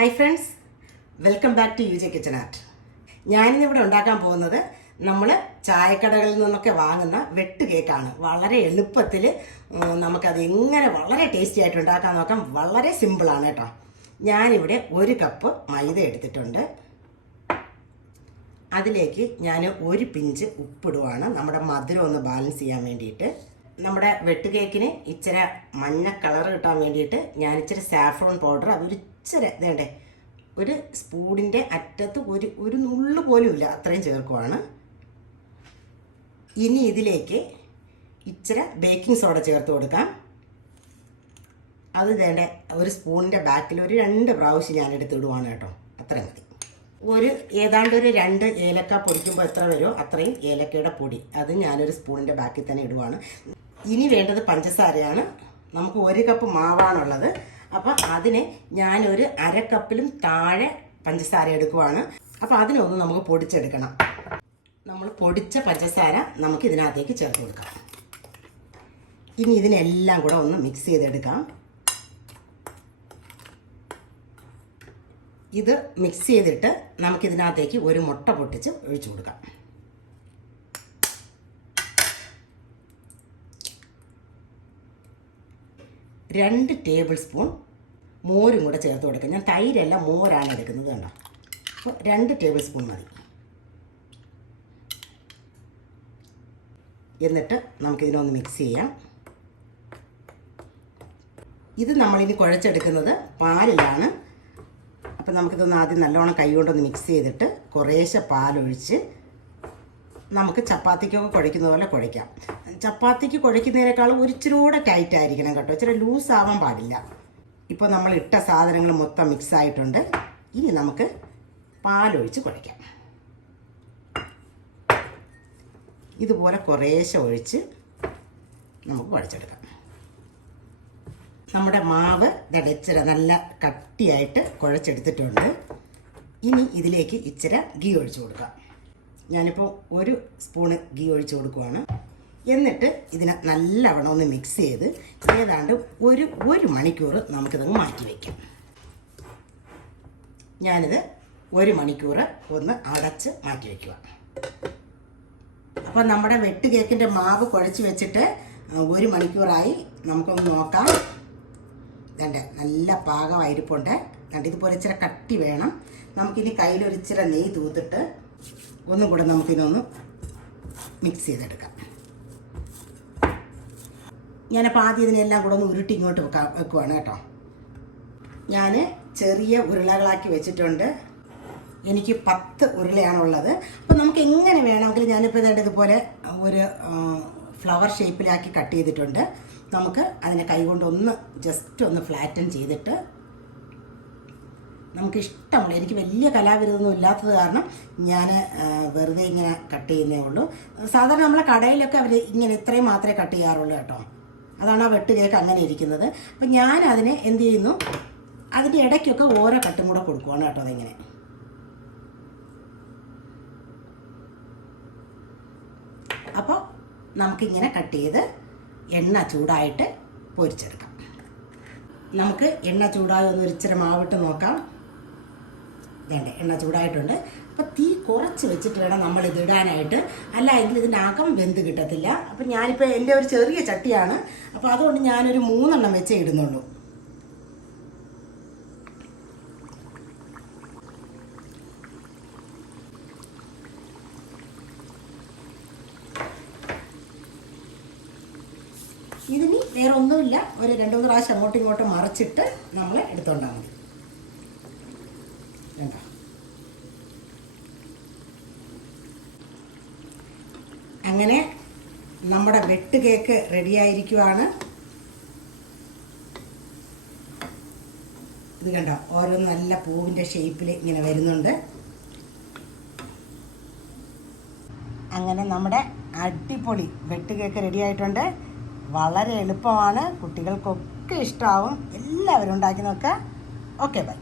Hi friends welcome back to U J kitchen art ഞാനിന്നിവിടെ ഉണ്ടാക്കാൻ പോകുന്നത് നമ്മൾ ചായക്കടകളിൽ നിന്നൊക്കെ വാങ്ങുന്ന വെട്ട് കേക്കാണ്. വളരെ എളുപ്പത്തിൽ നമുക്കത് എങ്ങനെ വളരെ ടേസ്റ്റി ആയിട്ട് ഉണ്ടാക്കാൻ നോക്കാം. വളരെ സിമ്പിളാണ് കേട്ടോ. ഞാനിവിടെ ഒരു കപ്പ് മൈദ എടുത്തിട്ടുണ്ട്. അതിലേക്ക് ഞാൻ ഒരു പിഞ്ച് ഉപ്പിടുവാണ്. നമ്മുടെ മധുരം ഒന്ന് ബാലൻസ് ചെയ്യാൻ വേണ്ടിയിട്ട്. നമ്മുടെ വെട്ട് കേക്കിന് ഇച്ചിരി മഞ്ഞ കളർ കിട്ടാൻ വേണ്ടിയിട്ട് ഞാൻ ഇച്ചിരി സാഫ്രോൺ പൗഡർ അതൊരു ഇച്ചിരി ഇതേണ്ടേ? ഒരു സ്പൂണിന്റെ അറ്റത്ത് ഒരു ഒരു നുള്ളു പോലും ഇല്ല അത്രയും ചേർക്കുവാണ്. ഇനി ഇതിലേക്ക് ഇച്ചിരി ബേക്കിംഗ് സോഡ ചേർത്ത് കൊടുക്കാം. അത് വേണ്ട ഒരു സ്പൂണിന്റെ ബാക്കിൽ ഒരു രണ്ട് പ്രാവശ്യം ഞാൻ എടുത്തിടുവാണ് കേട്ടോ. അത്രയും മതി. ഒരു ഏതാണ്ട് ഒരു രണ്ട് ഏലക്ക പൊടിക്കുമ്പോൾ എത്ര വരുമോ അത്രയും ഏലക്കയുടെ പൊടി അത് ഞാനൊരു സ്പൂണിന്റെ ബാക്കിൽ തന്നെ ഇടുവാണ്. ഇനി വേണ്ടത് പഞ്ചസാരയാണ്. നമുക്ക് ഒരു കപ്പ് മാവാണുള്ളത്. അപ്പം അതിന് ഞാനൊരു അര കപ്പിലും താഴെ പഞ്ചസാര എടുക്കുവാണ്. അപ്പം അതിനൊന്ന് നമുക്ക് പൊടിച്ചെടുക്കണം. നമ്മൾ പൊടിച്ച പഞ്ചസാര നമുക്ക് ഇതിനകത്തേക്ക് ചേർത്ത് കൊടുക്കാം. ഇനി ഇതിനെല്ലാം കൂടെ ഒന്ന് മിക്സ് ചെയ്തെടുക്കാം. ഇത് മിക്സ് ചെയ്തിട്ട് നമുക്കിതിനകത്തേക്ക് ഒരു മുട്ട പൊട്ടിച്ച് ഒഴിച്ചു കൊടുക്കാം. രണ്ട് ടേബിൾ സ്പൂൺ മോരും കൂടെ ചേർത്ത് കൊടുക്കുക ഞാൻ തൈരല്ല മോരാണ് എടുക്കുന്നത് കണ്ടോ? അപ്പോൾ രണ്ട് ടേബിൾ സ്പൂൺ മതി. എന്നിട്ട് നമുക്കിതിനൊന്ന് മിക്സ് ചെയ്യാം. ഇത് നമ്മളിനി കുഴച്ചെടുക്കുന്നത് പാലിലാണ്. അപ്പം നമുക്കിതൊന്ന് ആദ്യം നല്ലോണം കൈ കൊണ്ടൊന്ന് മിക്സ് ചെയ്തിട്ട് കുറേശ്ശെ പാലൊഴിച്ച് നമുക്ക് ചപ്പാത്തിക്കൊക്കെ കുഴയ്ക്കുന്ന പോലെ കുഴയ്ക്കാം. ചപ്പാത്തിക്ക് കുഴയ്ക്കുന്നതിനേക്കാളും ഒരിച്ചിരി കൂടെ ടൈറ്റ് ആയിരിക്കണം കേട്ടോ. ഇച്ചിരി ലൂസ് ആവാൻ പാടില്ല. ഇപ്പോൾ നമ്മൾ ഇട്ട സാധനങ്ങൾ മൊത്തം മിക്സ് ആയിട്ടുണ്ട്. ഇനി നമുക്ക് പാലൊഴിച്ച് കുഴയ്ക്കാം. ഇതുപോലെ കുറേശ്ശെ ഒഴിച്ച് നമുക്ക് കുഴച്ചെടുക്കാം. നമ്മുടെ മാവ് ഇതടച്ചിര നല്ല കട്ടിയായിട്ട് കുഴച്ചെടുത്തിട്ടുണ്ട്. ഇനി ഇതിലേക്ക് ഇച്ചിര ഗീ ഒഴിച്ചു കൊടുക്കാം. ഞാനിപ്പോൾ ഒരു സ്പൂണ് ഗീ ഒഴിച്ചു കൊടുക്കുവാണ്. എന്നിട്ട് ഇതിനെ നല്ലവണ്ണം ഒന്ന് മിക്സ് ചെയ്ത് ഏതാണ്ട് ഒരു ഒരു മണിക്കൂർ നമുക്കിതങ്ങ് മാറ്റി വയ്ക്കാം ഞാനിത് ഒരു മണിക്കൂർ ഒന്ന് അടച്ച് മാറ്റി വയ്ക്കുക അപ്പോൾ നമ്മുടെ വെട്ട് കേക്കിന്റെ മാവ് കുഴച്ച് വെച്ചിട്ട് ഒരു മണിക്കൂറായി നമുക്കൊന്ന് നോക്കാം. ഇതണ്ട് നല്ല പാകമായിരിപ്പുണ്ട് കണ്ട് ഇതുപോലെ ഇച്ചിരി കട്ടി വേണം. നമുക്കിനി കയ്യിലൊരിച്ചിരി നെയ്യ് തൂത്തിട്ട് ഒന്നും കൂടെ നമുക്കിനൊന്ന് മിക്സ് ചെയ്തെടുക്കാം. ഞാനപ്പോൾ ആദ്യം ഇതിനെല്ലാം കൂടെ ഒന്ന് ഉരുട്ടി ഇങ്ങോട്ട് വെക്കാം വെക്കുവാണ് കേട്ടോ. ഞാൻ ചെറിയ ഉരുളകളാക്കി വെച്ചിട്ടുണ്ട്. എനിക്ക് പത്ത് ഉരുളയാണുള്ളത്. അപ്പോൾ നമുക്ക് എങ്ങനെ വേണമെങ്കിലും ഞാനിപ്പോൾ ഇതേണ്ട ഇതുപോലെ ഒരു ഫ്ലവർ ഷേപ്പിലാക്കി കട്ട് ചെയ്തിട്ടുണ്ട്. നമുക്ക് അതിനെ കൈകൊണ്ട് ഒന്ന് ജസ്റ്റ് ഒന്ന് ഫ്ലാറ്റൻ ചെയ്തിട്ട് നമുക്ക് ഇഷ്ടമുള്ള എനിക്ക് വലിയ കലാവിരുതൊന്നും ഇല്ലാത്തത് കാരണം ഞാൻ വെറുതെ ഇങ്ങനെ കട്ട് ചെയ്യുന്നേ ഉള്ളൂ. സാധാരണ നമ്മളെ കടയിലൊക്കെ അവർ ഇങ്ങനെ ഇത്രയും മാത്രമേ കട്ട് ചെയ്യാറുള്ളൂ കേട്ടോ. അതാണ് ആ വെട്ട് കേക്ക് അങ്ങനെ ഇരിക്കുന്നത്. അപ്പം ഞാൻ അതിനെ എന്ത് ചെയ്യുന്നു? അതിന്റെ ഇടയ്ക്കൊക്കെ ഓരോ കട്ടും കൂടെ കൊടുക്കുവാണ് കേട്ടോ അതിങ്ങനെ. അപ്പോൾ നമുക്കിങ്ങനെ കട്ട് ചെയ്ത് എണ്ണ ചൂടായിട്ട് പൊരിച്ചെടുക്കാം. നമുക്ക് എണ്ണ ചൂടായി ഒന്ന് ഒരിച്ചിരി മാവിട്ട് നോക്കാം. വേണ്ട? എണ്ണ ചൂടായിട്ടുണ്ട്. അപ്പോൾ തീ കുറച്ച് വെച്ചിട്ട് വേണം നമ്മൾ ഇത് ഇടാനായിട്ട്. അല്ല എങ്കിൽ ഇതിനകം വെന്ത് കിട്ടത്തില്ല. അപ്പം ഞാനിപ്പോൾ എന്റെ ഒരു ചെറിയ ചട്ടിയാണ്. അപ്പോൾ അതുകൊണ്ട് ഞാനൊരു മൂന്നെണ്ണം വെച്ചേ ഇടുന്നുള്ളൂ. ഇതിന് വേറെ ഒന്നുമില്ല ഒരു രണ്ടു മൂന്ന് പ്രാവശ്യം അങ്ങോട്ടും ഇങ്ങോട്ടും മറച്ചിട്ട് നമ്മൾ എടുത്തുകൊണ്ടാൽ മതി. അങ്ങനെ നമ്മുടെ വെട്ട് കേക്ക് റെഡിയായിരിക്കുവാണ് ഇത് കണ്ടോ? ഓരോ നല്ല പൂവിന്റെ ഷേപ്പിൽ ഇങ്ങനെ വരുന്നുണ്ട്. അങ്ങനെ നമ്മുടെ അടിപൊളി വെട്ട് കേക്ക് റെഡിയായിട്ടുണ്ട് വളരെ എളുപ്പമാണ്. കുട്ടികൾക്കൊക്കെ ഇഷ്ടമാവും എല്ലാവരും ഉണ്ടാക്കി നോക്കുക ഓക്കെ ബൈ